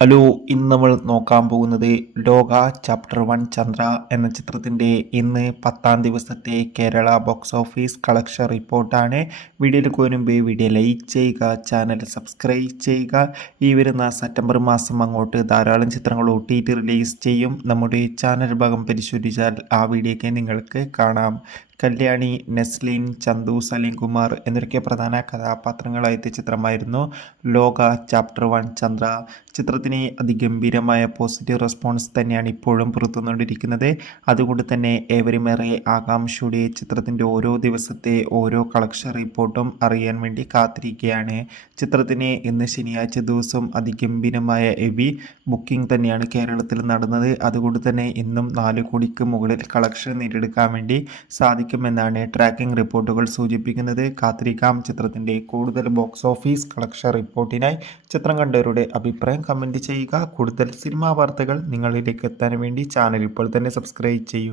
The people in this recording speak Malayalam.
ഹലോ, ഇന്ന് നമ്മൾ നോക്കാൻ പോകുന്നത് ലോക ചാപ്റ്റർ 1 ചന്ദ്ര എന്ന ചിത്രത്തിൻ്റെ ഇന്ന് 10-ാം ദിവസത്തെ കേരള ബോക്സ് ഓഫീസ് കളക്ഷൻ റിപ്പോർട്ടാണ്. വീഡിയോയിൽ മുൻപ് വീഡിയോ ലൈക്ക് ചെയ്യുക, ചാനൽ സബ്സ്ക്രൈബ് ചെയ്യുക. ഈ വരുന്ന സെപ്റ്റംബർ മാസം അങ്ങോട്ട് ധാരാളം ചിത്രങ്ങൾ OTT റിലീസ് ചെയ്യും. നമ്മുടെ ചാനൽ ഭാഗം പരിശോധിച്ചാൽ ആ വീഡിയോയ്ക്ക് നിങ്ങൾക്ക് കാണാം. കല്യാണി, നെസ്ലിൻ, ചന്തു, സലീം കുമാർ എന്നിവരൊക്കെ പ്രധാന കഥാപാത്രങ്ങളായെത്തിയ ചിത്രമായിരുന്നു ലോക ചാപ്റ്റർ 1 ചന്ദ്ര. ചിത്രത്തിന് അതിഗംഭീരമായ പോസിറ്റീവ് റെസ്പോൺസ് തന്നെയാണ് ഇപ്പോഴും പുറത്തുകൊണ്ടിരിക്കുന്നത്. അതുകൊണ്ട് തന്നെ ഏവരുമേറെ ആകാംക്ഷയോടെ ചിത്രത്തിൻ്റെ ഓരോ ദിവസത്തെ ഓരോ കളക്ഷൻ റിപ്പോർട്ടും അറിയാൻ വേണ്ടി കാത്തിരിക്കുകയാണ്. ചിത്രത്തിന് ഇന്ന് ശനിയാഴ്ച ദിവസം അതിഗംഭീരമായ ഹെവി ബുക്കിംഗ് തന്നെയാണ് കേരളത്തിൽ നടന്നത്. അതുകൊണ്ട് തന്നെ ഇന്നും 4 കോടിക്ക് മുകളിൽ കളക്ഷൻ നേടിയെടുക്കാൻ വേണ്ടി സാധിക്കുമെന്നാണ് ട്രാക്കിംഗ് റിപ്പോർട്ടുകൾ സൂചിപ്പിക്കുന്നത്. കാത്തിരിക്കാം ചിത്രത്തിൻ്റെ കൂടുതൽ ബോക്സ് ഓഫീസ് കളക്ഷൻ റിപ്പോർട്ടിനായി. ചിത്രം കണ്ടവരുടെ അഭിപ്രായം കമൻറ്റ് ചെയ്യുക. കൂടുതൽ സിനിമാ വാർത്തകൾ നിങ്ങളിലേക്ക് എത്താൻ വേണ്ടി ചാനൽ ഇപ്പോൾ തന്നെ സബ്സ്ക്രൈബ് ചെയ്യൂ.